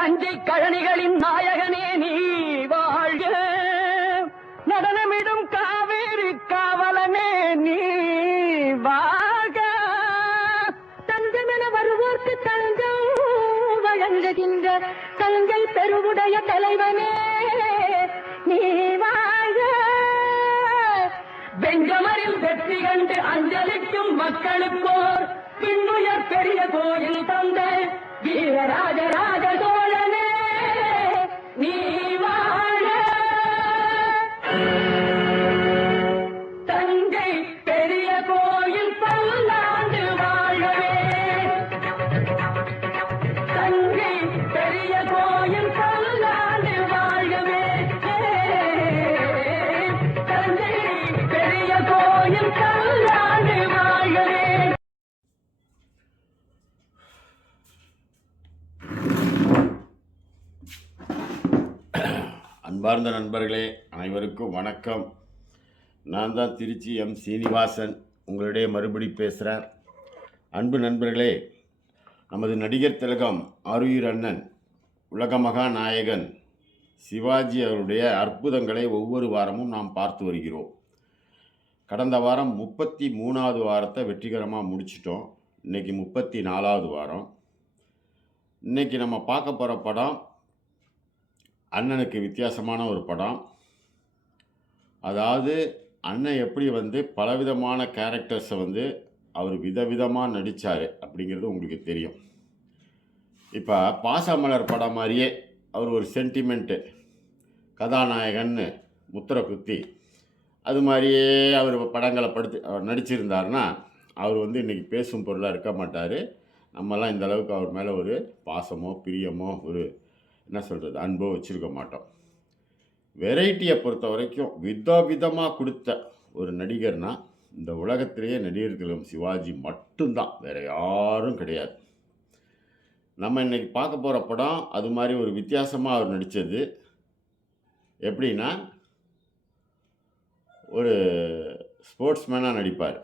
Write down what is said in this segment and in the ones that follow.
நஞ்சை கழனிகளின் நாயகனே நீ வாழ்க, நடனமிடும் காவேரி காவலனே நீ வாழ்க. தஞ்சமென வருவோர்க்கு தஞ்சம் வழங்குகின்ற தங்கள் பெருவுடைய தலைவனே நீ வாழ்க. வெங்கமரில் வெற்றி கண்டு அஞ்சலிக்கும் மக்களுக்கோர் பின்னுயர் பெரிய கோயில் தந்த வீரராஜராஜ சோழனே நீ வாழ. தஞ்சை பெரிய கோயில் பல்லாண்டு வாழவே, தஞ்சை பெரிய கோயில் பல்லாண்டு வாழவே, தஞ்சை பெரிய கோயில் பல்லாண்டு வாழவே. அன்பார்ந்த நண்பர்களே, அனைவருக்கும் வணக்கம். நான் தான் திருச்சி எம் சீனிவாசன் உங்களிடையே மறுபடி பேசுகிறேன். அன்பு நண்பர்களே, நமது நடிகர் திலகம் ஆருயிர் அண்ணன் உலக மகாநாயகன் சிவாஜி அவருடைய அற்புதங்களை ஒவ்வொரு வாரமும் நாம் பார்த்து வருகிறோம். கடந்த வாரம் 33வது வாரத்தை வெற்றிகரமாக முடிச்சிட்டோம். இன்றைக்கி 34வது வாரம். இன்றைக்கி நம்ம பார்க்க போகிற படம் அண்ணனுக்கு வித்தியாசமான ஒரு படம். அதாவது அண்ணன் எப்படி பலவிதமான கேரக்டர்ஸை அவர் விதவிதமாக நடித்தார் அப்படிங்கிறது உங்களுக்கு தெரியும். இப்போ பாசமலர் படம் மாதிரியே அவர் ஒரு சென்டிமெண்ட்டு கதாநாயகன்னு முத்திரை குத்தி அது மாதிரியே அவர் படங்களை அவர் நடிச்சிருந்தாருன்னா அவர் இன்றைக்கி பேசும் பொருளாக இருக்க மாட்டார். நம்மலாம் இந்த அளவுக்கு அவர் மேலே ஒரு பாசமோ பிரியமோ ஒரு என்ன சொல்கிறது அன்போ வச்சுருக்க மாட்டோம். வெரைட்டியை பொறுத்த வரைக்கும் விதவிதமாக கொடுத்த ஒரு நடிகர்னால் இந்த உலகத்திலேயே நடிகர்களும் சிவாஜி மட்டும்தான், வேறு யாரும் கிடையாது. நம்ம இன்றைக்கி பார்க்க போகிற படம் அது மாதிரி ஒரு வித்தியாசமாக அவர் நடித்தது. எப்படின்னா, ஒரு ஸ்போர்ட்ஸ்மேனாக நடிப்பார்.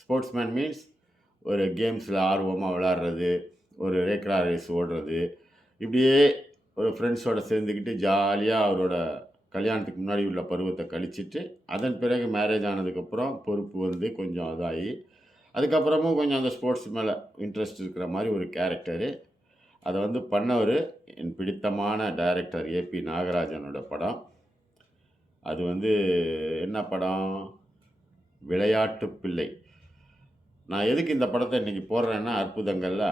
ஸ்போர்ட்ஸ்மேன் மீன்ஸ் ஒரு கேம்ஸில் ஆர்வமாக விளாட்றது, ஒரு ரேக்ரா ரேஸ் ஓடுறது, இப்படியே ஒரு ஃப்ரெண்ட்ஸோடு சேர்ந்துக்கிட்டு ஜாலியாக அவரோட கல்யாணத்துக்கு முன்னாடி உள்ள பருவத்தை கழிச்சிட்டு அதன் பிறகு மேரேஜ் ஆனதுக்கப்புறம் பொறுப்பு கொஞ்சம் இதாகி அதுக்கப்புறமும் கொஞ்சம் அந்த ஸ்போர்ட்ஸ் மேலே இன்ட்ரெஸ்ட் இருக்கிற மாதிரி ஒரு கேரக்டரு. அதை பண்ணவர் என் பிடித்தமான டைரக்டர் ஏபி நாகராஜனோட படம். அது என்ன படம்? விளையாட்டு பிள்ளை. நான் எதுக்கு இந்த படத்தை இன்றைக்கி போடுறேன்னா, அற்புதங்களில்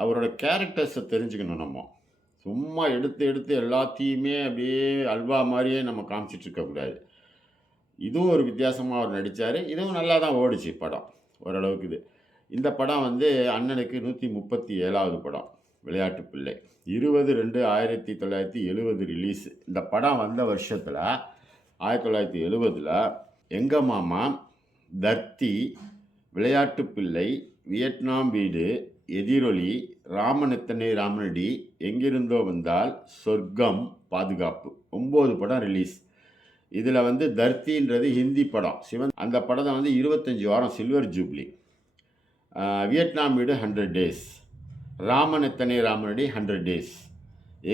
அவரோட கேரக்டர்ஸை தெரிஞ்சுக்கணும். நம்ம சும்மா எடுத்து எல்லாத்தையுமே அப்படியே அல்வா மாதிரியே நம்ம காமிச்சிட்ருக்கக்கூடாது. இதுவும் ஒரு வித்தியாசமாக அவர் நடித்தார். இதுவும் நல்லா தான் ஓடிச்சு படம் ஓரளவுக்கு. இந்த படம் அண்ணனுக்கு 137வது படம் விளையாட்டு பிள்ளை. 20/2/1970 ரிலீஸு. இந்த படம் வந்த வருஷத்தில் 1970 எங்கள் மாமா, தர்த்தி, விளையாட்டு பிள்ளை, வியட்நாம் வீடு, எதிரொலி, ராமனெத்தனை ராமனடி, எங்கிருந்தோ வந்தால், சொர்க்கம், பாதுகாப்பு, 9 படம் ரிலீஸ். இதில் தர்த்தின்றது ஹிந்தி படம். சிவன் அந்த படத்தை 25 வாரம் சில்வர் ஜூப்ளி. வியட்நாம் வீடு 100 டேஸ், ராமனெத்தனை ராமனடி 100 டேஸ்,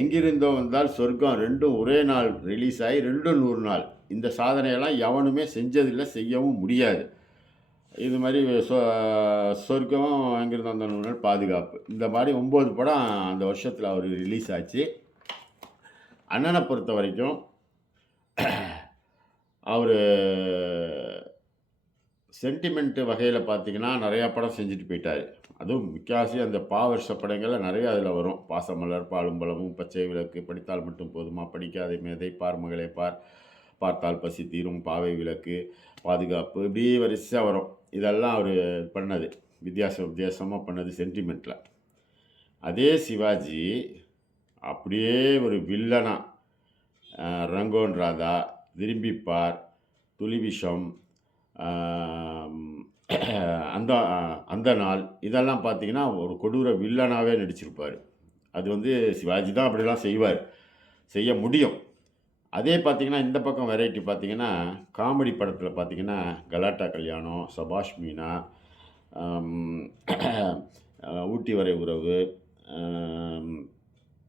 எங்கிருந்தோ வந்தால் சொர்க்கம், ரெண்டும் ஒரே நாள் ரிலீஸ் ஆகி 2 100 நாள். இந்த சாதனையெல்லாம் எவனுமே செஞ்சதில்லை, செய்யவும் முடியாது. இது மாதிரி சொர்க்கம், எங்கிருந்து அந்த 100 நாள், பாதுகாப்பு, இந்த மாதிரி 9 படம் அந்த வருஷத்தில் அவர் ரிலீஸ் ஆச்சு. அண்ணனை பொறுத்த வரைக்கும் அவர் சென்டிமெண்ட்டு வகையில் பார்த்திங்கன்னா நிறையா படம் செஞ்சுட்டு போயிட்டார். அதுவும் முக்கியவாசி அந்த பாவர்ஷ படங்களில் நிறையா அதில் வரும். பாசமலர், பாலும் பழமும், பச்சை விளக்கு, படித்தால் மட்டும் போதுமா, படிக்காத மேதை, பார் மகளே பார், பார்த்தால் பசி தீரும், பாவை விளக்கு, பாதுகாப்பு, இப்படியே வரிசையாக வரும். இதெல்லாம் அவர் பண்ணது வித்தியாசமாக பண்ணது சென்டிமெண்ட்டில். அதே சிவாஜி அப்படியே ஒரு வில்லனா ரங்கோன் ராதா, திரும்பிப்பார், துளிவிஷம், அந்த நாள், இதெல்லாம் பார்த்திங்கன்னா ஒரு கொடூர வில்லனாகவே நடிச்சிருப்பார். அது சிவாஜி தான் அப்படிலாம் செய்ய முடியும். அதே பார்த்திங்கன்னா இந்த பக்கம் வெரைட்டி பார்த்திங்கன்னா காமெடி படத்தில் பார்த்திங்கன்னா கலாட்டா கல்யாணம், சபாஷ் மீனா, ஊட்டி வரை உறவு,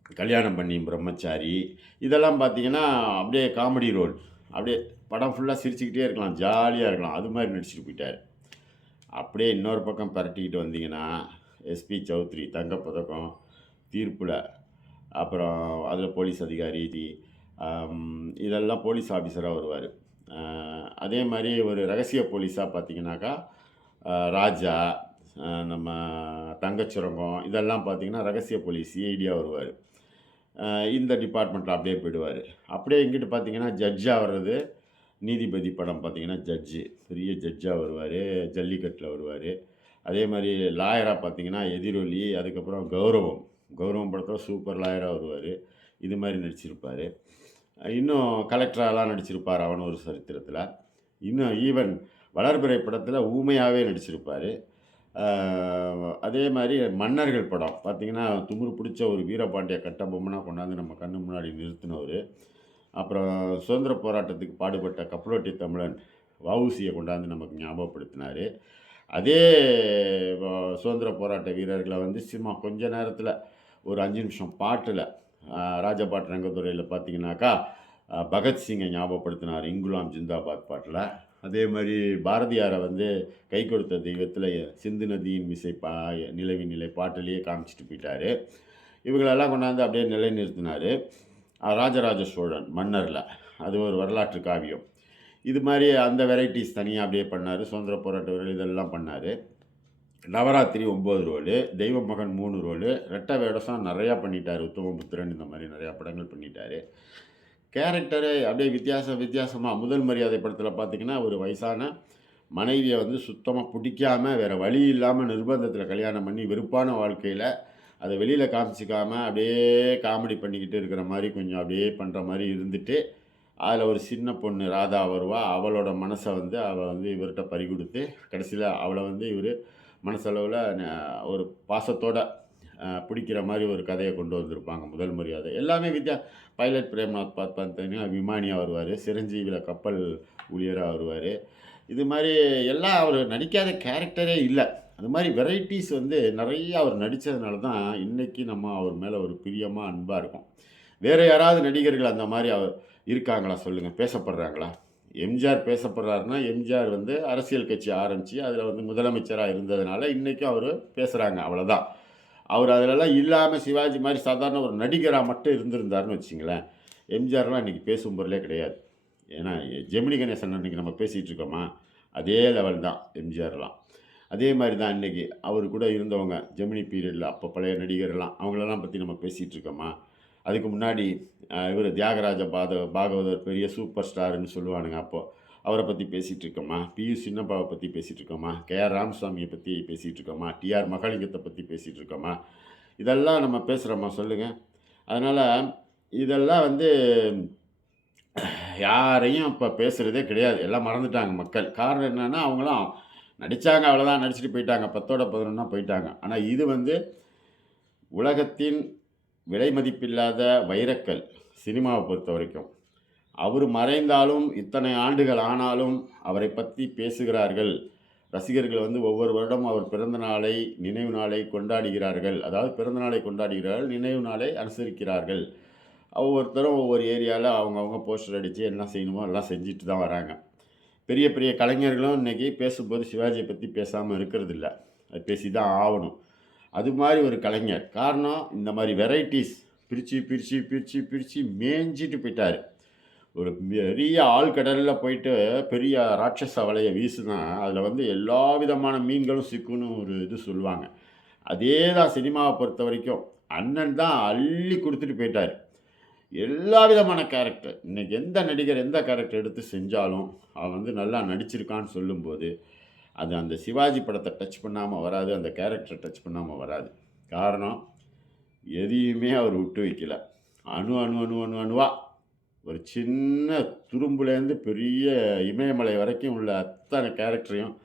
கல்யாணம் பண்ணி பிரம்மச்சாரி, இதெல்லாம் பார்த்தீங்கன்னா, அப்படியே காமெடி ரோல். அப்படியே படம் ஃபுல்லா சிரிச்சுக்கிட்டே இருக்கலாம், ஜாலியா இருக்கலாம். அது மாரி நடிச்சுட்டு போயிட்டாரு. அப்படியே இன்னொரு பக்கம் பெரட்டிக்கிட்டு வந்தீங்கன்னா, எஸ்பி சௌத்ரி தங்கப் பதக்கம், தீர்ப்புல, அப்புறம் அதில போலீஸ் அதிகாரி, இதெல்லாம் போலீஸ் ஆஃபீஸரா வருவாரு. அதே மாரி ஒரு ரகசிய போலீஸா பார்த்தீங்கன்னாக்கா, ராஜா, நம்ம தங்கச் சுரங்கம் இதெல்லாம் பார்த்தீங்கன்னா, ரகசிய போலீஸ் சிஐடியா வருவாரு. இந்த டிபார்ட்மெண்ட்ல அப்படியே போயிடுவாரு. அப்படியே இங்கிட்டு பார்த்தீங்கன்னா, ஜட்ஜா வர்றது, நீதிபதி படம் பார்த்தீங்கன்னா, ஜட்ஜு. பெரிய ஜட்ஜா வருவாரு. ஜல்லிக்கட்டுல வருவாரு. அதே மாரி லாயரா பார்த்தீங்கன்னா, எதிரொலி, அதுக்கப்புறம் கௌரவம். கௌரவம் படத்தில சூப்பர் லாயரா வருவாரு. இது மாரி நடிச்சிருப்பாரு. இன்னும் கலெக்டராலாம் நடிச்சிருப்பாரு அவன் ஒரு சரித்திரத்தில. இன்னும் ஈவன் வளர்பிறை படத்தில ஊமையாவே நடிச்சிருப்பாரு. அதே மாரி மன்னர்கள் படம் பார்த்தீங்கன்னா, திமிரு பிடிச்ச ஒரு வீரபாண்டிய கட்டபொம்மனா கொண்டாந்து நம்ம கண்ணு முன்னாடி நிறுத்தினவரு. அப்புறம் சுதந்திர போராட்டத்துக்கு பாடுபட்ட கப்பலோட்டிய தமிழன் வ.உ.சிய கொண்டாந்து நமக்கு ஞாபகப்படுத்தினாரு. அதே வ சுதந்திர போராட்ட வீரர்கள வந்து சும்மா கொஞ்ச நேரத்தில ஒரு 5 நிமிஷம் பாட்டுல, ராஜபாட்டு ரங்கத்துறையில பார்த்தீங்கன்னாக்கா, பகத்சிங்க ஞாபகப்படுத்தினாரு இங்குலாம் ஜிந்தாபாத் பாட்டுல. அதே மாரி பாரதியார வந்து கை கொடுத்த தெய்வத்தில சிந்து நதியின் மிசை நிலவின் நிலை பாட்டுலயே காமிச்சிட்டு போயிட்டாரு. இவங்களெல்லாம் கொண்டாந்து அப்படியே நிலைநிறுத்தினாரு. ராஜராஜ சோழன் மன்னர்ல. அது ஒரு வரலாற்று காவியம். இது மாரி அந்த வெரைட்டீஸ் தனியா அப்படியே பண்ணாரு. சுதந்திர போராட்ட வீரர்கள் இதெல்லாம் பண்ணாரு. நவராத்திரி 9 ரோலு, தெய்வ மகன் 3 ரோலு, ரெட்டை வேடம் நெறையா பண்ணிட்டாரு. உத்தமபுத்திரன் இந்த மாரி நெறையா படங்கள் பண்ணிட்டாரு. கேரக்டரு அப்படியே வித்தியாசமா முதல் மரியாதை படத்தில பார்த்தீங்கன்னா, ஒரு வயசான மனைவிய வந்து சுத்தமா புடிக்காம, வேற வழி இல்லாம நிர்பந்தத்தில கல்யாணம் பண்ணி, வெறுப்பான வாழ்க்கையில அத வெளியில காமிச்சுக்காம, அப்படியே காமெடி பண்ணிக்கிட்டு இருக்கிற மாரி, கொஞ்சம் அப்படியே பண்ற மாரி இருந்துட்டு, அதில ஒரு சின்ன பொண்ணு ராதா வருவா. அவளோட மனச வந்து அவ வந்து இவர்ட்ட பறிகுடுத்து, கடைசியில அவள வந்து இவரு மனசளவுல ஒரு பாசத்தோட பிடிக்கிற மாரி ஒரு கதைய கொண்டு வந்திருப்பாங்க முதல் மரியாதை. எல்லாமே பைலட் பிரேம்நாத் பார்த்தீங்கன்னா விமானியா வருவாரு. சிரஞ்சீவில கப்பல் ஊழியரா வருவாரு. இது மாரி எல்லாம் அவரு நடிக்காத கேரக்டரே இல்ல. அது மாரி வெரைட்டீஸ் வந்து நெறைய அவர் நடிச்சதுனால தான், இன்னைக்கு நம்ம அவர் மேல ஒரு பிரியமா, அன்பா இருக்கோம். வேற யாராவது நடிகர்கள் அந்த மாரி இருக்காங்களா சொல்லுங்க? பேசப்படுறாங்களா? எம்ஜிஆர் பேசப்படுறாருன்னா, எம்ஜிஆர் வந்து அரசியல் கட்சி ஆரம்பிச்சு, அதில வந்து முதலமைச்சரா இருந்ததுனால, இன்னைக்கும் அவரு பேசுறாங்க அவ்வளோதான். அவர் அதிலலாம் இல்லாம சிவாஜி மாரி சாதாரண ஒரு நடிகரா மட்டும் இருந்திருந்தாருன்னு வச்சுக்கங்களேன், எம்ஜிஆர்லாம் இன்னைக்கு பேசும் பொருளே கிடையாது. ஏன்னா, ஜெமினி கணேசன் அன்னைக்கு நம்ம பேசிட்டு இருக்கோமா, அதே லெவல் தான் எம்ஜிஆர்லாம். அதே மாரி தான் இன்னைக்கு அவரு கூட இருந்தவங்க, ஜெமினி பீரியட்ல அப்போ பழைய நடிகர்லாம், அவங்களெல்லாம் பத்தி நம்ம பேசிட்டு இருக்கோமா? அதுக்கு முன்னாடி இவரு தியாகராஜ பாகவதர் பெரிய சூப்பர் ஸ்டாருன்னு சொல்லுவானுங்க அப்போ. அவர பத்தி பேசிட்டு இருக்கோமா? பி.யு. சின்னப்பாவ பத்தி பேசிட்டு இருக்கோமா? கே.ஆர். ராமசாமிய பத்தி பேசிட்டு இருக்கோமா? டி.ஆர். மகாலிங்கத்த பத்தி பேசிட்டு இருக்கோமா? இதெல்லாம் நம்ம பேசுறோமா சொல்லுங்க? அதனால இதெல்லாம் வந்து யாரையும் இப்ப பேசுறதே கிடையாது. எல்லாம் மறந்துட்டாங்க மக்கள். காரணம் என்னன்னா, அவங்கலாம் நடிச்சாங்க அவ்வளோதான், நடிச்சுட்டு போயிட்டாங்க. 10ஓட 11னா போயிட்டாங்க. ஆனா இது வந்து உலகத்தின் விலை மதிப்பில்லாத வைரக்கல் சினிமாவ பொறுத்தவரைக்கும். அவரு மறைந்தாலும், இத்தனை ஆண்டுகள் ஆனாலும் அவரை பத்தி பேசுகிறார்கள். ரசிகர்கள் வந்து ஒவ்வொரு வருடமும் அவர் பிறந்த நாளை, நினைவு நாளை கொண்டாடுகிறார்கள். அதாவது பிறந்த நாளை கொண்டாடுகிறார்கள், நினைவு நாளை அனுசரிக்கிறார்கள். ஒவ்வொருத்தரும் ஒவ்வொரு ஏரியால அவங்கவங்க போஸ்டர் அடிச்சு என்ன செய்யணுமோ எல்லாம் செஞ்சுட்டு தான் வராங்க. பெரிய பெரிய கலைஞர்களும் இன்னைக்கு பேசும்போது சிவாஜிய பத்தி பேசாம இருக்கிறதில்ல. அது பேசி தான் ஆவணும். அது மாரி ஒரு கலைஞர். காரணம் இந்த மாரி வெரைட்டீஸ் பிரிச்சு மேய்ஞ்சிட்டு போயிட்டாரு. ஒரு பெரிய ஆழ்கடல்ல போயிட்டு பெரிய ராட்சச வலைய வீசுனா, அதில வந்து எல்லா விதமான மீன்களும் சிக்கும்னு ஒரு இது சொல்லுவாங்க. அதே தான் சினிமாவ பொறுத்தவரைக்கும். அண்ணன் தான் அள்ளி குடுத்துட்டு போயிட்டாரு. எல்லா விதமான கேரக்டர். இன்னைக்கு எந்த நடிகர் எந்த கேரக்டர் எடுத்து செஞ்சாலும், அவன் வந்து நல்லா நடிச்சிருக்கான்னு சொல்லும்போது, அது அந்த சிவாஜி படத்த டச் பண்ணாம வராது. அந்த கேரக்டர டச் பண்ணாம வராது. காரணம், எதையுமே அவர் விட்டு வைக்கல. அணு அணு அணு அணு அணுவா ஒரு சின்ன துரும்புலேருந்து பெரிய இமயமலை வரைக்கும் உள்ள அத்தனை கேரக்டரையும்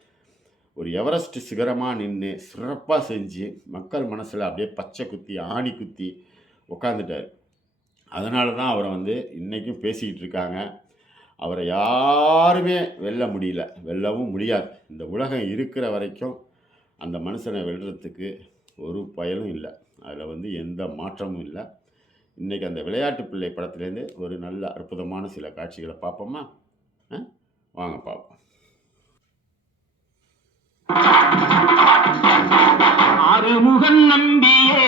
ஒரு எவரெஸ்ட் சிகரமா நின்னு, சிறப்பா செஞ்சு, மக்கள் மனசுல அப்படியே பச்சை குத்தி, ஆணி குத்தி உக்காந்துட்டாரு. அதனால தான் அவர வந்து இன்னைக்கும் பேசிக்கிட்டு இருக்காங்க. அவர யாருமே வெல்ல முடியல. வெல்லவும் முடியாது. இந்த உலகம் இருக்கிற வரைக்கும் அந்த மனுஷன வெல்றதுக்கு ஒரு பயனும் இல்ல. அதில வந்து எந்த மாற்றமும் இல்ல. இன்றைக்கி அந்த விளையாட்டு பிள்ளை படத்துலேருந்து ஒரு நல்ல அற்புதமான சில காட்சிகளை பார்ப்போமா? வாங்க பார்ப்போம். ஆறுமுகன் நம்பியே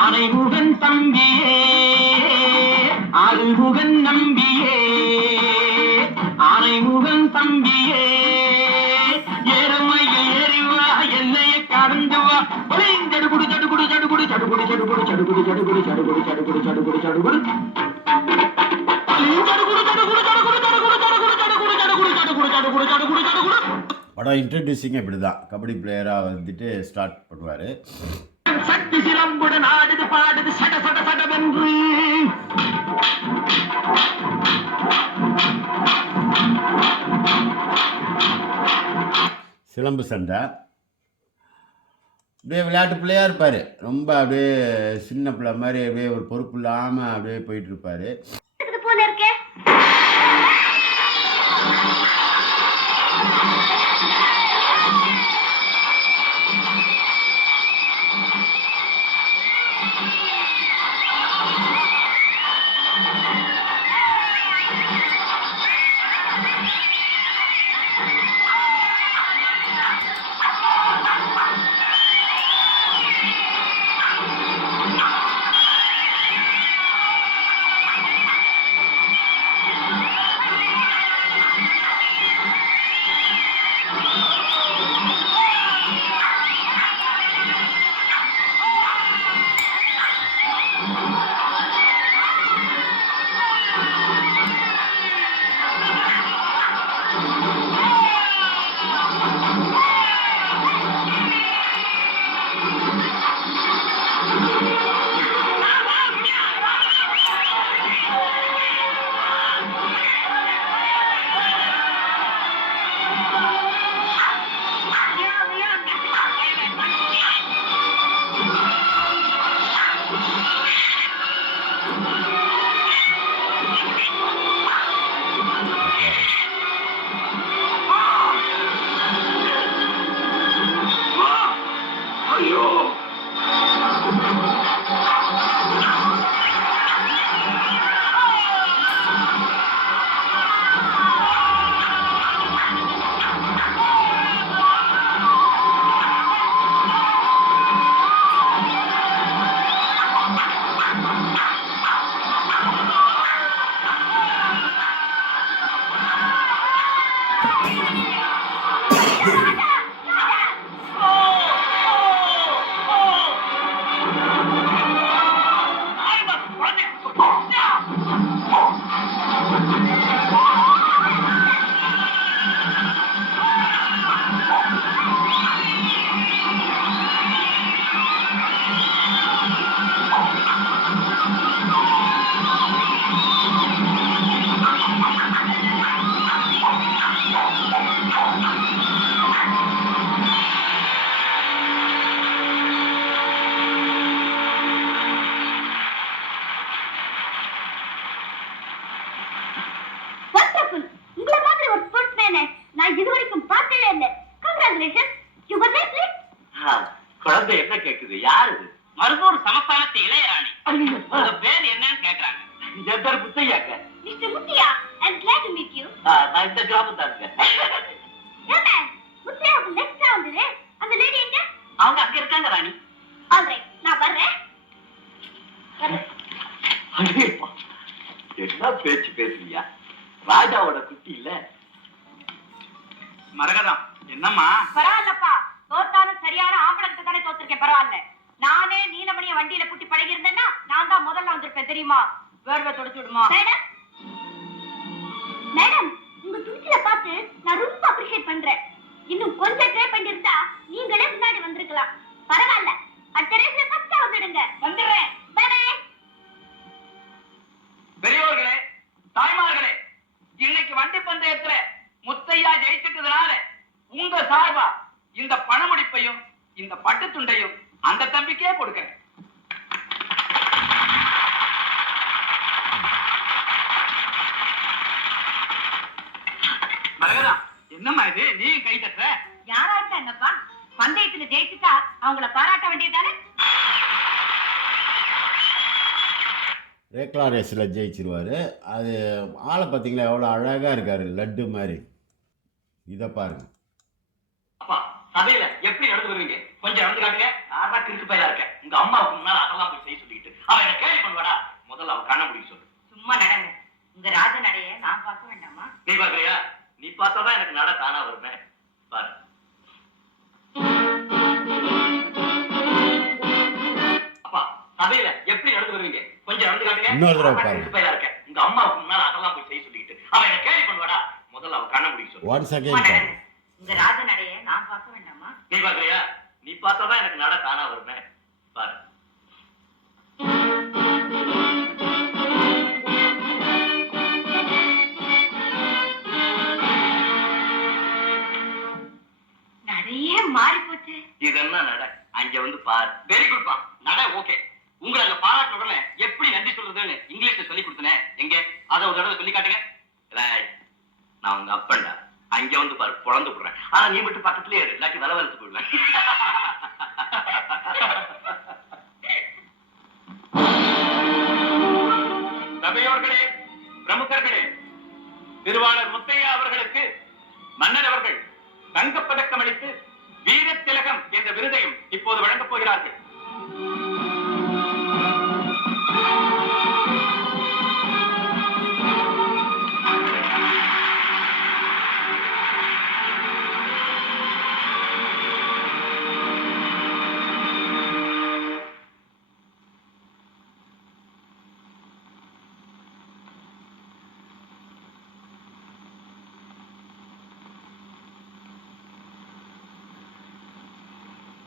ஆனைமுகன் தம்பியே ஆறுமுகன் நம்பியே ஆனைமுகன் தம்பியே ஏறுமையில் ஏறிவா எல்லையை கடந்து வா சடுகுடு சடுகுடு சடுகுடு சடுகுடு சடுகுடு சடுகுடு சடுகுடு சடுகுடு சடுகுடு சடுகுடு சடுகுடு படம் இன்ட்ரடியூசிங் இப்படி தான் கபடி பிளேயராக வந்துட்டு ஸ்டார்ட் பண்ணுவார். சக்தி சிலம்புடன் ஆடுது பாடுது சட சட சடவென்று சிலம்பு சண்டை. அப்படியே விளையாட்டு பிள்ளையாக இருப்பார். ரொம்ப அப்படியே சின்ன பிள்ளை மாதிரி அப்படியே ஒரு பொறுப்பு இல்லாமல் அப்படியே போயிட்டு இருப்பார். குழந்தை என்ன கேக்குது? யாரு? மருதூர் சமஸ்தானத்து இளையராணி. உங்க பேர் என்னன்னு கேக்குறாங்க. என் பேர் முத்தையாக்க. Mr. Muthiya, I'm glad to meet you. நான் இந்த கிராமம் தான் இருக்கேன். ஏமா முத்தையாவுக்கு நெக்ஸ்ட் வந்தது அந்த லேடி எங்க? அவங்க அங்க இருக்காங்க ராணி. ஆல்ரைட், நான் வர்றேன். என்ன பேச்சு பேசுறியா? ராஜாவோட குட்டி இல்ல. மரகதம் என்னம்மா? பரவாயில்லப்பா, தோத்தாலும் சரியான ஆம்பளத்தை தானே தோத்திருக்கேன். பரவாயில்ல, நானே நீலமணிய வண்டியில புட்டி பழகி இருந்தேன்னா நான் தான் முதல்ல வந்திருப்பேன் தெரியுமா? வேர்வை தொடச்சு விடுமா? மேடம் மேடம், உங்க துணிச்சலை பார்த்து நான் ரொம்ப அப்ரிஷியேட் பண்றேன். இன்னும் கொஞ்சம் ட்ரை பண்ணிருந்தா நீங்களே முன்னாடி வந்திருக்கலாம். பரவாயில்ல, அடுத்த ரேஸ்ல ஃபர்ஸ்டா வந்துடுங்க. வந்துடுறேன். Bye bye. பெரியோர்களே, தாய்மார்களே, இன்னைக்கு வண்டி பந்தயத்துல முத்தையா ஜெயிச்சிட்டதுனால உங்க சார்பா இந்த பணமுடிப்பையும் இந்த பட்டு துண்டையும் அந்த தம்பிக்கே கொடுக்கிறேன். மரகதா, என்னம்மா இது? நீ கை தட்டுற? யாராச்சா என்னப்பா, பந்தயத்துல ஜெயிச்சுட்டா அவங்கள பாராட்ட வேண்டியதானே? ரேக்லா ரேஸில் ஜெயிச்சிருவார். அது ஆளை பார்த்தீங்களா எவ்வளோ அழகாக இருக்கார், லட்டு மாதிரி. இதை பாருங்க. அப்பா சபையில எப்படி நடந்து வருவீங்க கொஞ்சம் நடந்து காட்டுங்க. நான் கிறுக்கு பையலா இருக்கேன். உங்க அம்மாவுக்கு முன்னால அதெல்லாம் போய் செய்ய சொல்லிட்டு அவன் என்ன கேள்வி பண்ணுவாடா. முதல்ல அவன் கண்ண முடிக்க சொல்லு. சும்மா நடங்க. உங்க ராஜ நடைய நான் பார்க்க வேண்டாமா? நீ பாக்குறியா? நீ பார்த்தாதான் எனக்கு நட தானா வருமே. பாரு. அப்பா சபையில எப்படி நடந்து வருவீங்க கொஞ்சம் நடந்து காட்டுங்க. இன்னொரு தடவை நான் பாருங்க. கிறுக்கு பையலா இருக்கேன். உங்க அம்மாவுக்கு முன்னால அதெல்லாம் போய் செய்ய சொல்லிட்டு அவன் என்ன கேள்வி பண்ணுவாடா. முதல்ல அவன் கண்ண முடிக்க சொல்லு. ஒன்ஸ் சும்மா அகைன் நடங்க. பாருங்க. உங்க ராஜ நடைய நான் பார்க்க வேண்டாமா? நீ பாக்குறியா? நீ பார்த்தாதான் எனக்கு நட தானா வருமே. பாரு. நடையே மாறி போச்சு. இது என்ன நட? அங்க வந்து பாரு. வெரி குட் பா. நட ஓகே. உங்களை அங்க பாராட்டின உடனே எப்படி நன்றி சொல்றதுன்னு இங்கிலீஷ்ல சொல்லி கொடுத்தனே. எங்க அத ஒரு தடவை சொல்லி காட்டுங்க. நான் உங்க அப்பன்டா. அங்க வந்து பாரு பொழந்து போடுறேன். ஆனா நீ மட்டும் பக்கத்துலயே இரு. இல்லாட்டி வர வளர்த்து போயிடுவேன். சபையோர்களே, பிரமுகர்களே, திருவாளர் முத்தையா அவர்களுக்கு மன்னர் அவர்கள் தங்கப்பதக்கம் அளித்து வீரத்திலகம் என்ற விருதையும் இப்போது வழங்கப் போகிறார்கள்.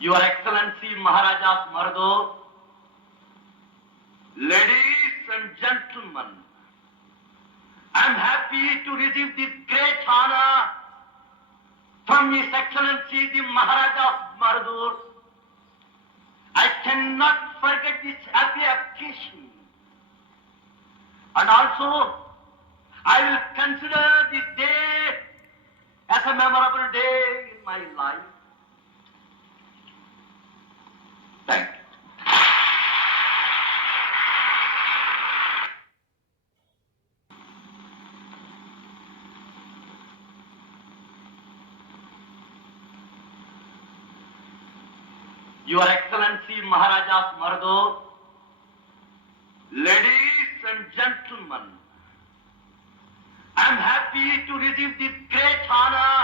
Your Excellency Maharaja Mardo, ladies and gentlemen, I am happy to receive this great honor from His Excellency the Maharaja Mardur. I cannot forget this happy occasion, and also I will consider this day as a memorable day in my life. Thank you. Your Excellency Maharaja Mardo, ladies and gentlemen, I am happy to receive this great honor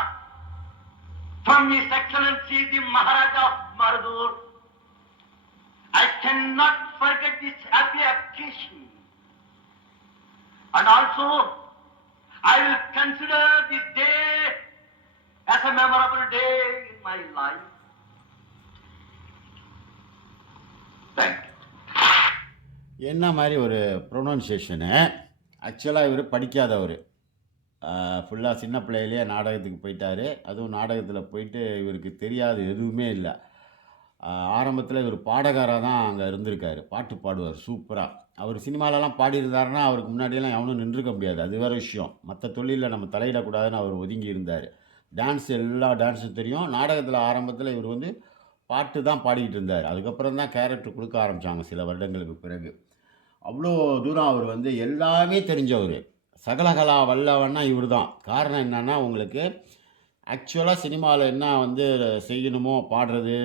from His Excellency the Maharaja Mardur. I cannot forget this happy occasion, and also I will consider this day as a memorable day in my life. Thank you. என்ன மாதிரி ஒரு ப்ரொனவுன்சியேஷனு. ஆக்சுவலாக இவர் படிக்காதவர். ஃபுல்லாக சின்ன பிள்ளையிலேயே நாடகத்துக்கு போயிட்டார். அதுவும் நாடகத்தில் போயிட்டு இவருக்கு தெரியாது எதுவுமே இல்லை. ஆரம்பத்தில் இவர் பாடகராக தான் அங்கே இருந்திருக்காரு. பாட்டு பாடுவார் சூப்பராக. அவர் சினிமாலலாம் பாடியிருந்தாருன்னா அவருக்கு முன்னாடியெல்லாம் எவனும் நின்றுக்க முடியாது. அது வேறு விஷயம். மற்ற தொழிலில் நம்ம தலையிடக்கூடாதுன்னு அவர் ஒதுங்கி இருந்தார். டான்ஸ் எல்லா டான்ஸும் தெரியும். நாடகத்தில் ஆரம்பத்தில் இவர் வந்து பாட்டு தான் பாடிக்கிட்டு இருந்தார். அதுக்கப்புறம் தான் கேரக்டர் கொடுக்க ஆரம்பித்தாங்க சில வருடங்களுக்கு பிறகு. அவ்வளோ தூரம் அவர் வந்து எல்லாமே தெரிஞ்சவர். சகலகலா வல்லவன்னா இவர் தான். காரணம் என்னென்னா, உங்களுக்கு ஆக்சுவலாக சினிமாவில் என்ன வந்து செய்யணுமோ பாடுறது,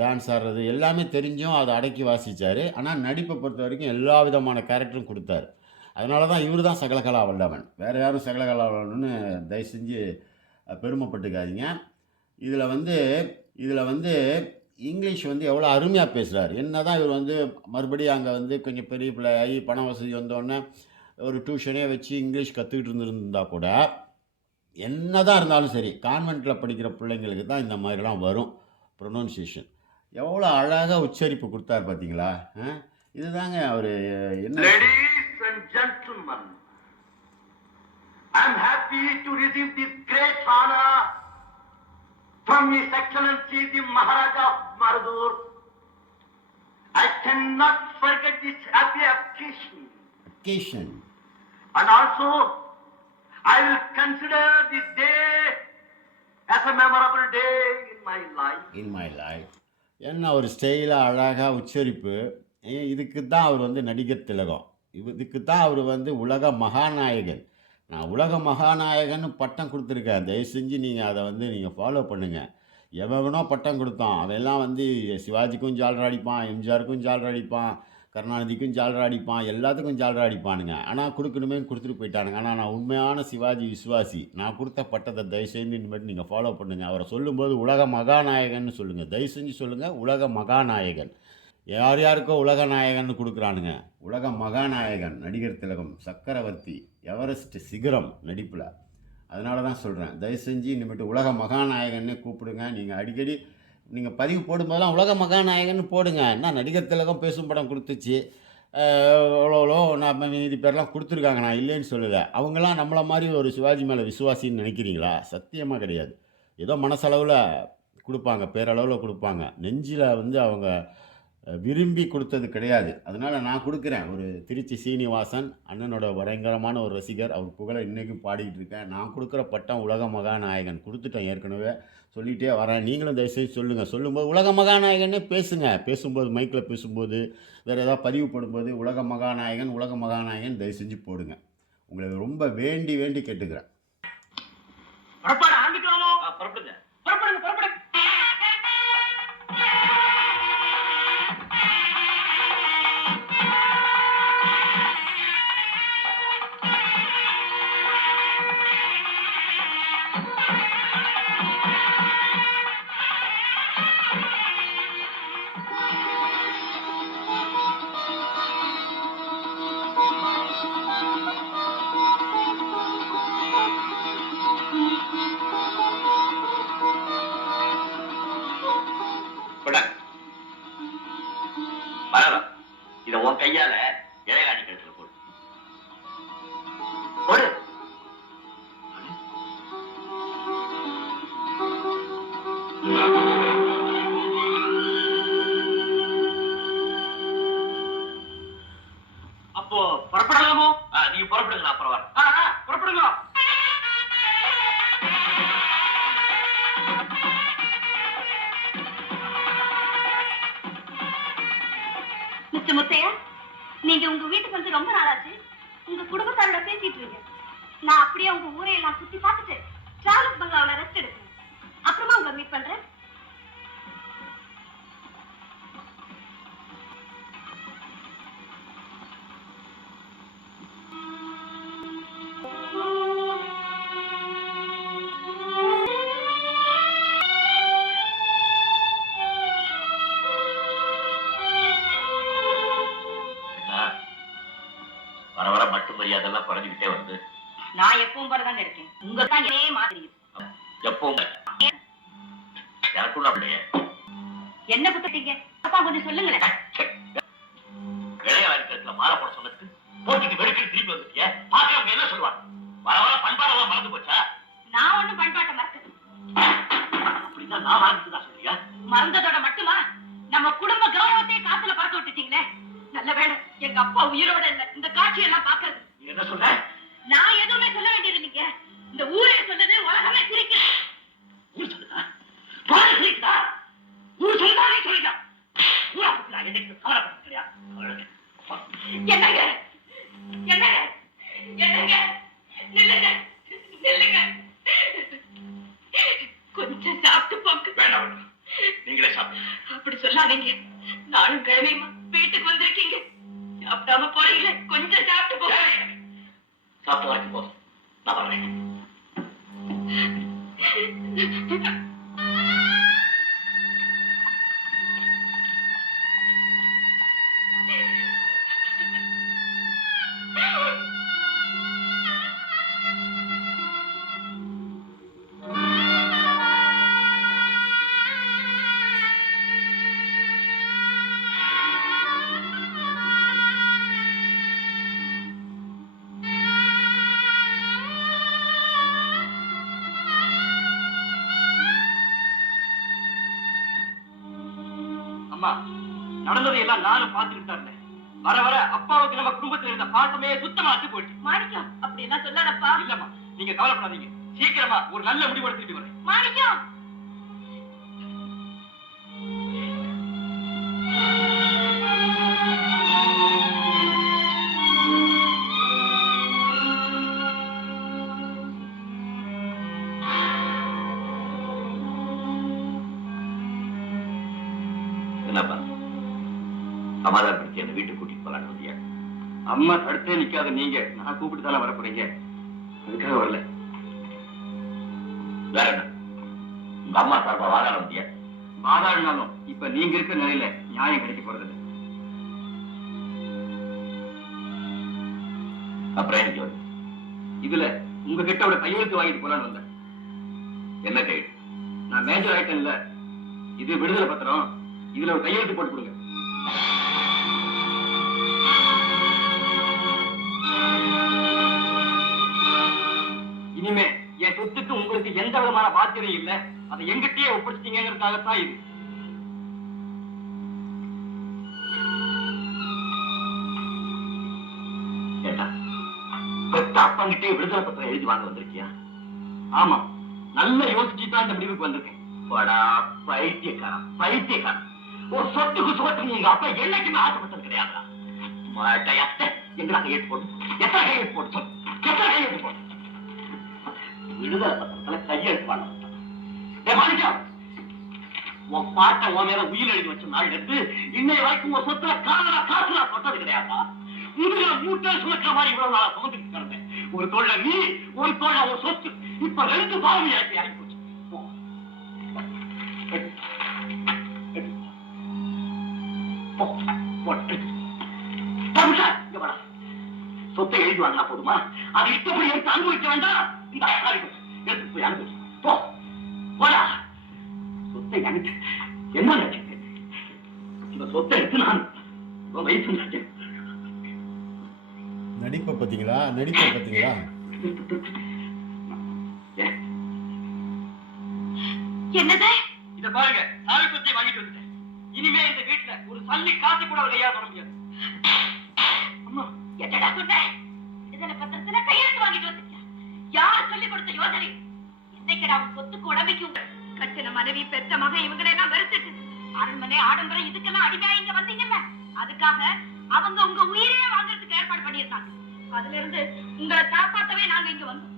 டான்ஸ் ஆடுறது எல்லாமே தெரிஞ்சும் அதை அடக்கி வாசித்தார். ஆனால் நடிப்பை பொறுத்த வரைக்கும் எல்லா விதமான கேரக்டரும் கொடுத்தாரு. அதனால தான் இவர் தான் சகலகலா வல்லவன். வேறு யாரும் சகலகலா வல்லவன்னு தயவு செஞ்சு பெருமைப்பட்டுக்காதீங்க. இதில் வந்து இங்கிலீஷ் வந்து எவ்வளோ அருமையாக பேசுகிறார். என்ன தான் இவர் வந்து மறுபடியும் அங்கே வந்து கொஞ்சம் பெரிய பிள்ளை ஆகி பண வசதி வந்தோடனே ஒரு டியூஷனே வச்சு இங்கிலீஷ் கற்றுக்கிட்டு இருந்திருந்தா கூட, என்ன தான் இருந்தாலும் சரி, கான்வென்ட்டில் படிக்கிற பிள்ளைங்களுக்கு தான் இந்த மாதிரிலாம் வரும் ப்ரொனவுன்சியேஷன். எவ்வளோ அழகாக உச்சரிப்பு கொடுத்தார் பார்த்தீங்களா? இதுதாங்க அவர் என்ன. Ladies and gentlemen, I am happy to receive this great honor from His Excellency the Maharaja Mardur. I cannot forget this happy occasion, and also I will consider this day as a memorable day in my life. என்ன ஒரு ஸ்டைலாக அழகாக உச்சரிப்பு. இதுக்கு தான் அவர் வந்து நடிகர் திலகம். இதுக்கு தான் அவர் வந்து உலக மகாநாயகன். நான் உலக மகாநாயகன்னு பட்டம் குடுத்துருக்கேன். தயவு செஞ்சு நீங்க அத வந்து நீங்க ஃபாலோ பண்ணுங்க. எவனோ பட்டம் குடுத்தான். அவன்லாம் வந்து சிவாஜிக்கும் ஜால்ரா அடிப்பான், எம்ஜிஆருக்கும் ஜால்ரா அடிப்பான், கருணாநிதிக்கும் ஜால்ரா அடிப்பான், எல்லாத்துக்கும் ஜால்ரா அடிப்பானுங்க. ஆனா குடுக்கணுமேன்னு குடுத்துட்டு போயிட்டானுங்க. ஆனா நான் உண்மையான சிவாஜி விசுவாசி. நான் குடுத்த பட்டத்த தயவு செஞ்சு இனிமேட்டு நீங்க ஃபாலோ பண்ணுங்க. அவர சொல்லும்போது உலக மகாநாயகன்னு சொல்லுங்க. தயவு செஞ்சு சொல்லுங்க உலக மகாநாயகன். யார் யாருக்கோ உலக நாயகன்னு குடுக்குறானுங்க. உலக மகாநாயகன் நடிகர் திலகம், சக்கரவர்த்தி, எவரெஸ்ட் சிகரம் நடிப்புல. அதனால தான் சொல்றேன். தயவு செஞ்சு இனிமேட்டு உலக மகாநாயகன்னே கூப்பிடுங்க. நீங்க அடிக்கடி நீங்க பதிவு போடும்போதெல்லாம் உலக மகாநாயகன்னு போடுங்க. என்ன நடிகர் திலகம் பேசும் படம் குடுத்துச்சு. எவ்வளோ நம்ம மீதி பேர்லாம் குடுத்துருக்காங்க. நான் இல்லைன்னு சொல்லல. அவங்கலாம் நம்மள மாரி ஒரு சிவாஜி மேல விசுவாசின்னு நெனைக்கிறீங்களா? சத்தியமா கிடையாது. ஏதோ மனசளவுல குடுப்பாங்க. பேரளவுல குடுப்பாங்க. நெஞ்சில வந்து அவங்க விரும்பி கொடுத்தது கிடையாது. அதனால நான் குடுக்குறேன். ஒரு திருச்சி சீனிவாசன் அண்ணனோட பயங்கரமான ஒரு ரசிகர். அவர் புகழ இன்னைக்கும் பாடிக்கிட்டு இருக்கேன். நான் குடுக்குற பட்டம் உலக மகாநாயகன் குடுத்துட்டேன் ஏற்கனவே. சொல்லிட்டே வரேன். நீங்களும் தயவுசெய்து சொல்லுங்க. சொல்லும்போது உலக மகாநாயகன்னே பேசுங்க. பேசும்போது மைக்ல பேசும்போது, வேற ஏதாவது பதிவு போடும்போது உலக மகாநாயகன், உலக மகாநாயகன் தயவு செஞ்சு போடுங்க. உங்கள ரொம்ப வேண்டி வேண்டி கேட்டுக்கிறேன். புறப்பாடு ஆரம்பிக்கலாமோ? புறப்படுங்க புறப்படுங்க புறப்படுங்க. பரவாயில்ல. இத உன் கையால இளையராணி கழுத்துல போடு. போடு. அப்போ புறப்படலாமோ? நீங்க புறப்படுங்க, அப்புறம் வரேன். புறப்படுங்க. மிஸ்டர் முத்தையா, நீங்க உங்க வீட்டுக்கு வந்து ரொம்ப நாளாச்சு. உங்க குடும்பத்தாரோட பேசிட்டு இருக்கீங்க. நான் அப்படியே உங்க ஊரையெல்லாம் சுத்தி பார்த்துட்டு டிராவல்ஸ் பங்களாவில் ரெஸ்ட் எடுக்கிறேன். அப்புறமா உங்களை மீட் பண்றேன். வர வர மட்டும் மரியாதைலாம் குறைஞ்சுக்கிட்டே வந்து. நான் எப்பவும் போலதாங்க இருக்கேன். உங்க தான் இதே மாதிரி எப்பவும் எனக்குள்ள அப்படியே. என்ன குத்துட்டீங்க? அப்பா கொஞ்சம் சொல்லுங்களேன். இளையராணி கழுத்துல மாலை போட சொன்னதுக்கு போட்டுட்டு வெறுக்கிட்டு திரும்பி வந்துட்டிய. பாக்கிறவங்க என்ன சொல்லுவாங்க? வர வர பண்பாடெல்லாம் மறந்து போச்சா? நான் ஒண்ணும் பண்பாட்டை மறக்கல. அப்படின்னா நான் மறந்துதான் சொல்லியா? மறந்ததோட மட்டுமா நம்ம குடும்ப கௌரவத்தை காத்துல பறக்க விட்டுட்டீங்களே. நல்ல வேலை எங்க அப்பா உயிரோட இல்ல இந்த காட்சியெல்லாம் பாக்குறது. நீ என்ன சொல்ற? நான் எதுவுமே சொல்ல வேண்டியது இல்லைங்க. இந்த ஊரே சொன்னது உலகமே சிரிக்க. ஊர் சொல்லுதா? பாரு சிரிக்குதா? ஊர் சொல்லுதா? நீ சொல்லிட்டா ஊரா பத்திரா என்னைக்கு கவலைப்பட்டியா? என்னங்க என்னங்க என்னங்க நில்லுங்க நில்லுங்க. கொஞ்சம் சாப்பிட்டு போங்க. வேண்டாம் வேண்டாம், நீங்களே சாப்பிடுங்க. அப்படி சொல்லாதீங்க. நானும் கிழமையுமா வீட்டுக்கு வந்திருக்கீங்க. சாப்பிடாம போறீங்களே, கொஞ்சம் சாப்பிட்டு போங்க. சாப்பிட்ட வரைக்கும் போதும், நான் வரேன். அம்மா, நடந்ததை எல்லாம் நானும் பார்த்துக்கிட்டு தான் இருந்தேன். வர வர அப்பாவுக்கு நம்ம குடும்பத்தில் இருந்த பாசமே சுத்தமா அத்து போயிடுச்சு. மாணிக்கம் அப்படி எல்லாம் சொல்லாதப்பா. இல்லம்மா, நீங்க கவலைப்படாதீங்க. சீக்கிரமா ஒரு நல்ல முடிவோட திரும்பி வரேன். மாணிக்கம் என்னப்பா சமாதானப்படுத்தி என்ன வீட்டுக்கு கூட்டிட்டு போலான்னு வந்தியா? அம்மா தடுத்தே நிக்காத நீங்க நான் கூப்பிட்டு தானே வர போறீங்க, அதுக்காக வரல. வேற என்ன உங்க அம்மா சார்பா வாதாட வந்தியா? வாதாடினாலும் இப்ப நீங்க இருக்கிற நிலையில நியாயம் கிடைக்க போறது இல்லை. அப்புறம் எனக்கு வந்து இதுல உங்ககிட்ட ஒரு கையெழுத்து வாங்கிட்டு போலான்னு வந்தேன். என்ன கைடு? நான் மேஜர் ஆயிட்டேன்ல, இது விடுதலை பத்திரம், இதுல ஒரு கையெழுத்து போட்டு கொடுங்க. இனிமே என் சொத்துக்கு உங்களுக்கு எந்த விதமான பாத்தியம் இல்ல, அதை எங்கிட்டயே ஒப்படைச்சிட்டீங்கிறதுக்காகத்தான் இது. கேட்டா பெத்த அப்பங்கிட்டே விடுதலை பத்திரம் எழுதி வாங்க வந்திருக்கியா? ஆமா, நல்ல யோசிச்சு தான் இந்த முடிவுக்கு வந்திருக்கேன். படா பைத்தியக்காரன் பைத்தியக்காரன். ஒரு சொத்துக்கு சுகத்துக்கு உங்க அப்பா என்னைக்குமே ஆசைப்பட்டது கிடையாதா? எங்களை கையெழுத்து போடு, எத்தனை கையெழுத்து போடு சொல், எத்தனை கையெழுத்து போடு. விடுதலை பத்திரத்துல கையெழுத்து வாங்க மாணிக்கம், உன் பாட்டை உன் மேல உயிர் எழுதி வச்ச நாள்ல இருந்து இன்னைய வரைக்கும் உன் சொத்துல காசுல தொட்டது கிடையாதா? முதுகுல மூட்டை சுமக்கிற மாதிரி இவ்வளவு நாளா சுமந்துட்டு கிடந்தேன். ஒரு தோழ நீ, ஒரு தோழ ஒரு சொத்து, இப்ப ரெண்டு பாவம் இறக்கி இறங்கி போச்சு. சொத்தை எழுதி வாங்கினா போதுமா? அதை இஷ்டப்படி எடுத்து அனுபவிக்க வேண்டாம். இந்த எடுத்து போய் அனுபவிச்சு போ போடா. சொத்தை எனக்கு என்ன நினைச்சேன்? இந்த சொத்தை எடுத்து நான் வயசு நினைச்சேன். நடிப்பை பார்த்தீங்களா? நடிப்பை பார்த்தீங்களா? என்னது? இத பாருங்க, சாவி சொத்தை வாங்கிட்டு வந்துட்டேன். இனிமே இந்த வீட்டுல ஒரு சல்லி காசு கூட கையா வர முடியாது. அம்மா, என்னடா சொன்ன? விடுதலை பத்திரத்துல கையெழுத்து வாங்கிட்டு வந்துட்டியா? யார் சொல்லி கொடுத்த யோசனை? இன்னைக்கு அவன் சொத்துக்கு உடமைக்கும் கச்சன மனைவி பெற்ற மகன் இவங்களை எல்லாம் வெறுத்துட்டு அரண்மனை ஆடம்பரம் இதுக்கெல்லாம் அடிமையா இங்க வந்தீங்கல்ல, அதுக்காக அவங்க உங்க உயிரையே வாங்குறதுக்கு ஏற்பாடு பண்ணியிருந்தாங்க. அதுல இருந்து உங்களை காப்பாத்தவே நாங்க இங்க வந்தோம்.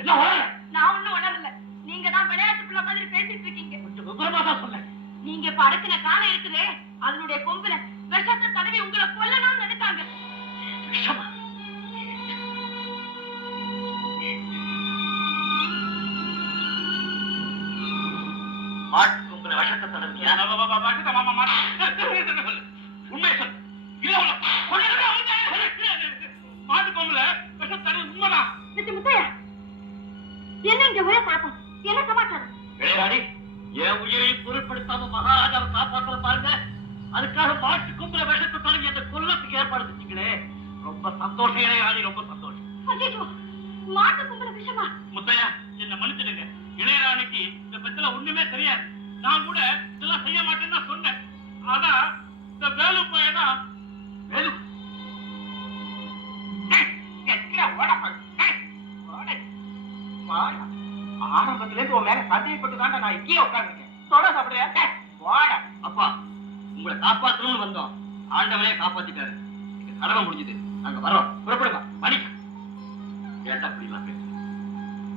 என்ன உணர? நான் ஒண்ணும் உணரல, நீங்க தான் விளையாட்டுக்குள்ள மாதிரி பேசிட்டு இருக்கீங்க. கொஞ்சம் விவரமா தான் சொல்ல. நீங்க இப்ப அடக்கின காலம் இருக்குதே, அதனுடைய கொம்புல விஷத்தை தடவி உங்களை கொல்லணும்னு நினைத்தாங்க. விஷமா? மாட்டு உங்களை விஷத்தை தடவியா? உண்மை சொல். மாட்டு கொம்புல விஷத்தடவி உண்மைதான். முத்தையா, என்ன இங்க ஒரே குழப்பம்? என்ன சமாச்சாரம்? இளையராணி, என் உயிரை பொருட்படுத்தாம மகாராஜாவை காப்பாற்ற பாருங்க. அதுக்காக மாட்டு கும்பல விஷத்தை தடவி அந்த கொல்லத்துக்கு ஏற்பாடு செஞ்சீங்களே, ரொம்ப சந்தோஷம் இளையராணி, ரொம்ப சந்தோஷம். ஐயோ, மாட்டு கும்பல விஷமா? முத்தையா, என்ன மன்னிச்சிடுங்க. இளையராணிக்கு இந்த பத்தில ஒண்ணுமே தெரியாது. நான் கூட இதெல்லாம் செய்ய மாட்டேன்னு தான் சொன்னேன். ஆனா இந்த வேலு பையனா வேலு ஆரம்பத்துல இருந்து உன் மேல சந்தேகப்பட்டுதான் நான் இங்கேயே உட்கார்ந்துருக்கேன். தொட சாப்பிடுறியா? அப்பா, உங்களை காப்பாற்றணும்னு வந்தோம், ஆண்டவனே காப்பாத்திட்டாரு. எங்க கடமை முடிஞ்சது, நாங்க வரோம். புறப்படுங்க. மணிக்கு ஏண்டா அப்படிலாம் பேச?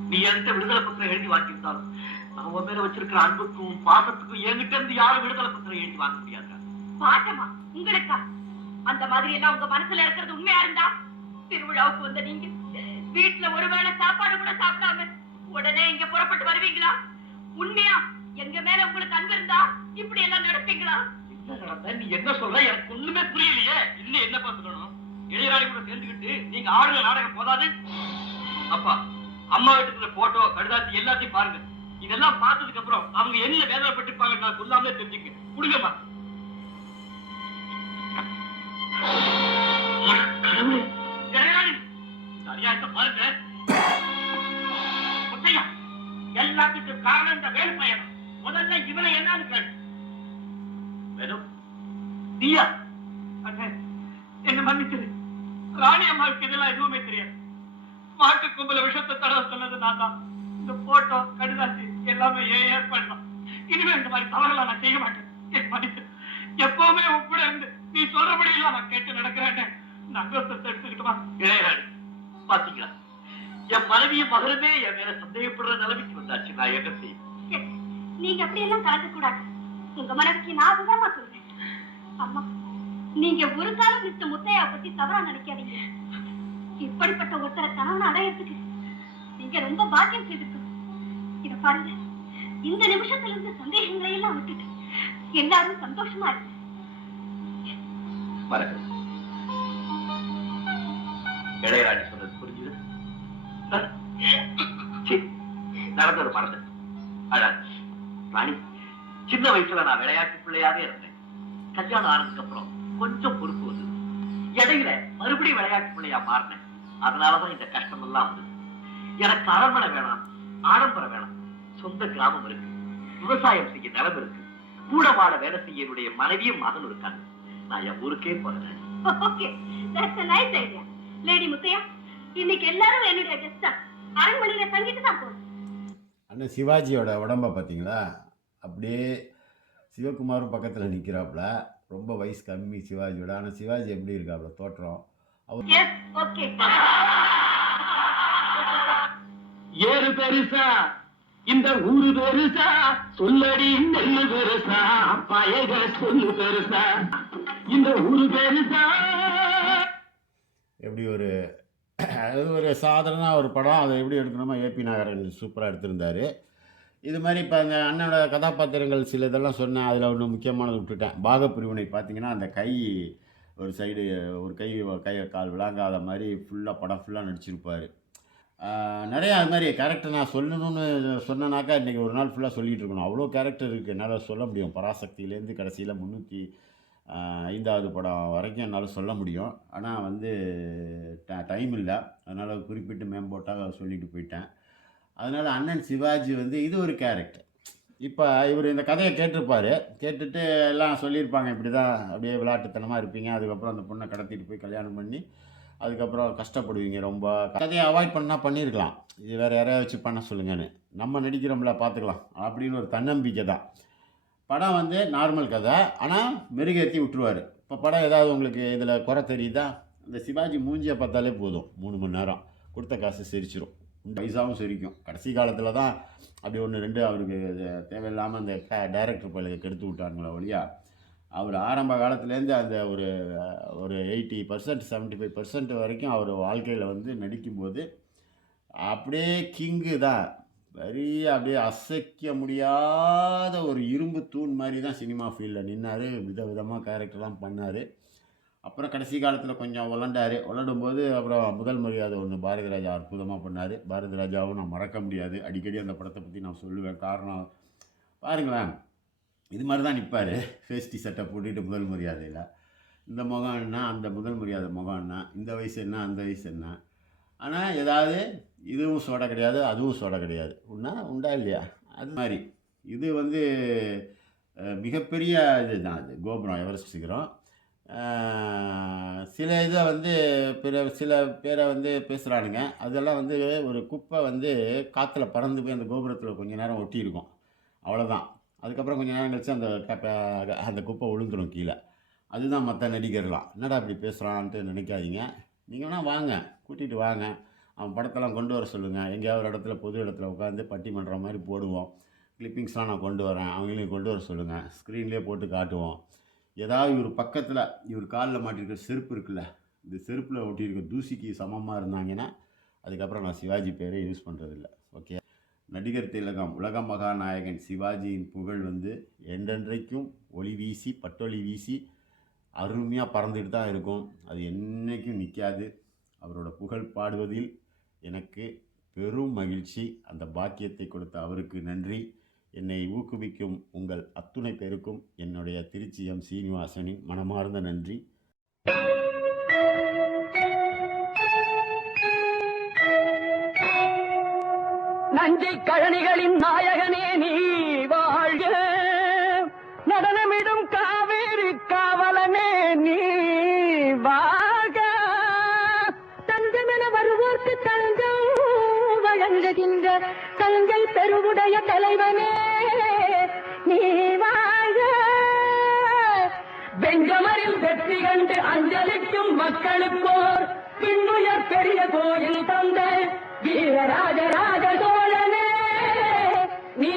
நீ என்கிட்ட விடுதலை பத்திரம் எழுதி வாங்கியிருந்தாலும் நான் உன் மேல வச்சிருக்கிற அன்புக்கும் பாசத்துக்கும் என்கிட்ட இருந்து யாரும் விடுதலை பத்திரம் எழுதி வாங்க முடியாது. பாட்டமா உங்களுக்கா? அந்த மாதிரி எல்லாம் உங்க மனசுல இருக்கிறது உண்மையா இருந்தா திருவிழாவுக்கு வந்த நீங்க வீட்டுல ஒருவேளை சாப்பாடு கூட சாப்பிடாம உடனே இங்க புறப்பட்டு வருவீங்களா? உண்மையா எங்க மேல உங்களுக்கு அன்பு இருந்தா இப்படி எல்லாம் நடப்பீங்களா? என்ன நடந்த? நீ என்ன சொல்ற? எனக்கு ஒண்ணுமே புரியலையே. இன்னும் என்னப்பா சொல்லணும்? இளையராணி கூட சேர்ந்துக்கிட்டு நீங்க ஆடுற நாடகம் போதாது. அப்பா, அம்மா வீட்டுக்குள்ள போட்டோ கடுதாசி எல்லாத்தையும் பாருங்க. இதெல்லாம் பார்த்ததுக்கு அப்புறம் அவங்க என்ன வேதனைப்பட்டிருப்பாங்க நான் சொல்லாமலே தெரிஞ்சுக்க. கொடுங்கம்மா. கடவுளே, இளையராணி சரியாயிட்ட பாருங்க. முத்தையா, எல்லாத்துக்கும் காரணம் இந்த வேலு பையன். முதல்ல இவனை என்னன்னு கேளு. வேணும் நீயா? என்ன மன்னிச்சது. ராணி அம்மாவுக்கு இதெல்லாம் எதுவுமே தெரியாது. மாட்டு கும்பல விஷத்தை தடவை சொன்னது நான் தான். இந்த போட்டோ கடுதாசி எல்லாமே ஏன் ஏற்பாடு தான். இனிமே இந்த மாதிரி தவறுலாம் நான் செய்ய மாட்டேன். என் மன்னிச்சு. எப்பவுமே உன் கூட இருந்து நீ சொல்றபடி எல்லாம் நான் கேட்டு நடக்கிறேன்னு நங்கத்தை எடுத்துக்கிட்டுமா? இளையராணி, பாத்தீங்களா, என் மனைவியும் மகளுமே என் மேல சந்தேகப்படுற நிலைமைக்கு வந்தாச்சு. நான் என்ன செய்ய? நீங்க அப்படி எல்லாம் கலக்க கூடாது. உங்க மனைவிக்கு நான் விவரமா சொல்றேன். அம்மா, நீங்க ஒரு காலம் மிஸ்டர் முத்தையா பத்தி தவறா நினைக்காதீங்க. இப்படிப்பட்ட ஒருத்தரை கணவன் அடையறதுக்கு நீங்க ரொம்ப பாக்கியம் செய்திருக்கணும். இத பாருங்க, இந்த நிமிஷத்துல இருந்து சந்தேகங்களை எல்லாம் விட்டுட்டு எல்லாரும் சந்தோஷமா இருக்கு. இளையராஜி சொன்னது புரிஞ்சுது? நடந்தது மறந்து ராணி, சின்ன வயசுல நான் விளையாட்டு பிள்ளையாவே இருந்தேன். கல்யாணம் ஆனதுக்கு அப்புறம் கொஞ்சம் பொறுப்பு வந்தது. இடையில மறுபடியும் விளையாட்டு பிள்ளையா மாறினேன். அதனாலதான் இந்த கஷ்டம் எல்லாம் வந்தது. எனக்கு அரண்மனை வேணாம், ஆடம்பரம் வேணாம். சொந்த கிராமம் இருக்கு, விவசாயம் செய்ய நிலம் இருக்கு, கூட மாட வேலை செய்ய என்னுடைய மனைவியும் மகன் இருக்காங்க. நான் என் ஊருக்கே போறேன். Okay, that's a nice idea. Lady Muthaiya, இன்னைக்கு எல்லாரும் என்னுடைய கெஸ்டா அரண்மனையில தங்கிட்டு தான் போறோம். அண்ணன் சிவாஜியோட உடம்ப பார்த்தீங்களா? அப்படியே சிவகுமாரும் பக்கத்தில் நிற்கிறாப்புல. ரொம்ப வயசு கம்மி சிவாஜியோட. ஆனால் சிவாஜி எப்படி இருக்காப்புல தோற்றம்? அவர் எஸ், ஓகே. ஏறு பெருசா, இந்த ஊரு பெருசா, சொல்லடி நெல்லு பெருசா, பயக சொல்லு பெருசா, இந்த ஊரு பெருசா. எப்படி ஒரு அது ஒரு சாதாரண ஒரு படம். அதை எப்படி எடுக்கணுமோ ஏபி நாகரன் சூப்பராக எடுத்திருந்தார். இது மாதிரி இப்போ அந்த அண்ணனோட கதாபாத்திரங்கள் சில இதெல்லாம் சொன்னேன். அதில் ஒன்று முக்கியமானது விட்டுட்டேன். பாகப்பிரிவினை பார்த்தீங்கன்னா அந்த கை ஒரு சைடு, ஒரு கை கால் விளாங்காத மாதிரி ஃபுல்லாக படம் ஃபுல்லாக நடிச்சிருப்பார். நிறையா அது மாதிரி கேரக்டர் நான் சொல்லணும்னு சொன்னேனாக்கா இன்றைக்கி ஒரு நாள் ஃபுல்லாக சொல்லிகிட்டு இருக்கணும். அவ்வளோ கேரக்டர் இருக்குது என்னால் சொல்ல முடியும். பராசக்தியிலேருந்து கடைசியில் 305வது படம் வரைக்கும் என்னால் சொல்ல முடியும். ஆனால் வந்து டைம் இல்லை, அதனால் குறிப்பிட்டு மேம்போட்டாக சொல்லிட்டு போயிட்டேன். அதனால் அண்ணன் சிவாஜி வந்து இது ஒரு கேரக்டர். இப்போ இவர் இந்த கதையை கேட்டிருப்பார். கேட்டுட்டு எல்லாம் சொல்லியிருப்பாங்க, இப்படி தான் அப்படியே விளையாட்டுத்தனமாக இருப்பீங்க, அதுக்கப்புறம் அந்த பொண்ணை கடத்திட்டு போய் கல்யாணம் பண்ணி அதுக்கப்புறம் கஷ்டப்படுவீங்க. ரொம்ப கதையை அவாய்ட் பண்ணால் பண்ணியிருக்கலாம், இது வேறு யாரையா வச்சு பண்ண சொல்லுங்கன்னு. நம்ம நடிக்கிறோம்ல, பார்த்துக்கலாம் அப்படின்னு ஒரு தன்னம்பிக்கை தான். படம் வந்து நார்மல் கதை, ஆனால் மெருகேற்றி விட்டுருவார். இப்போ படம் ஏதாவது உங்களுக்கு இதில் குறை தெரியுதா? இந்த சிவாஜி மூஞ்சியை பார்த்தாலே போதும், 3 மணி நேரம் கொடுத்த காசு சிரிச்சிடும், பைசாவும் சிரிக்கும். கடைசி காலத்தில் தான் அப்படி 1-2 அவருக்கு தேவையில்லாமல் அந்த டைரக்டர் பயிலுக்கு கெடுத்து விட்டாங்களோ ஒழியா, அவர் ஆரம்ப காலத்துலேருந்து அந்த ஒரு 80% 75% வரைக்கும் அவர் வாழ்க்கையில் வந்து நடிக்கும்போது அப்படியே கிங்கு தான். பெரிய அப்படியே அசைக்க முடியாத ஒரு இரும்பு தூண் மாதிரி தான் சினிமா ஃபீல்டில் நின்னார். விதவிதமாக கேரக்டர்லாம் பண்ணார். அப்புறம் கடைசி காலத்தில் கொஞ்சம் விளாடும்போது அப்புறம் முதல் மரியாதை ஒன்று பாரதி ராஜா அற்புதமாக பண்ணார். பாரதி ராஜாவும் நான் மறக்க முடியாது. அடிக்கடி அந்த படத்தை பற்றி நான் சொல்லுவேன். காரணம் பாருங்களேன், இது மாதிரி தான் நிற்பார், ஃபேஸ்டி சட்டை போட்டுட்டு முதல் மரியாதையில். இந்த முகம் என்ன, அந்த முதல் மரியாதை முகம் என்ன, இந்த வயசு என்ன, அந்த வயசு என்ன. ஆனால் ஏதாவது இதுவும் சோடை கிடையாது, அதுவும் சோடை கிடையாது, உண்டா இல்லையா? அது மாதிரி இது வந்து மிகப்பெரிய இது தான். அது கோபுரம், எவரெஸ்ட் சிகரம். சில இதை வந்து சில பேரை வந்து பேசுகிறானுங்க. அதெல்லாம் வந்து ஒரு குப்பை வந்து காற்றுல பறந்து போய் அந்த கோபுரத்தில் கொஞ்சம் நேரம் ஒட்டி இருக்கும், அவ்வளோதான். அதுக்கப்புறம் கொஞ்சம் நேரம் கழிச்சு அந்த குப்பை விழுந்துடும் கீழே. அதுதான் மற்ற நடிகர்லாம். என்னடா அப்படி பேசுகிறான்ட்டு நினைக்காதீங்க. நீங்கள் வேணால் வாங்க, கூட்டிகிட்டு வாங்க, அவன் படத்தெல்லாம் கொண்டு வர சொல்லுங்கள். எங்கேயாவது ஒரு இடத்துல, பொது இடத்துல உட்காந்து பட்டிமன்ற மாதிரி போடுவோம். கிளிப்பிங்ஸ்லாம் நான் கொண்டு வரேன், அவங்களையும் கொண்டு வர சொல்லுங்கள். ஸ்க்ரீன்லேயே போட்டு காட்டுவோம். ஏதாவது இவர் பக்கத்தில் இவர் காலில் மாட்டிருக்கிற செருப்பு இருக்குல்ல, இந்த செருப்பில் ஒட்டியிருக்க தூசிக்கு சமமாக இருந்தாங்கன்னா அதுக்கப்புறம் நான் சிவாஜி பேரை யூஸ் பண்ணுறதில்ல. ஓகே. நடிகர் திலகம், உலக மகாநாயகன் சிவாஜியின் புகழ் வந்து என்றென்றைக்கும் ஒளி வீசி, பட்டொளி வீசி அருமையாக பறந்துட்டு தான் இருக்கும். அது என்றைக்கும் நிற்காது. அவரோட புகழ் பாடுவதில் எனக்கு பெரும் மகிழ்ச்சி. அந்த பாக்கியத்தை கொடுத்த அவருக்கு நன்றி. என்னை ஊக்குவிக்கும் உங்கள் அத்துணை பேருக்கும் என்னுடைய திருச்சி எம் சீனிவாசனின் மனமார்ந்த நன்றி. நஞ்சை கழனிகளின் நாயகனே நீ வாழ்க, நடனமிடும் காவேரி காவலனே நீ வாழ்க, தஞ்சமென வருவோர்க்கு தஞ்சம் வழங்குகின்ற தஞ்சை பெருவுடைய தலைவனே நீ வாழ்க, வெஞ்சமரில் வெற்றி கண்டு அஞ்சலிக்கும் மக்களுக்கோர் பின்னுயர் பெரிய கோயில் தந்த வீரராஜராஜ சோழனே நீ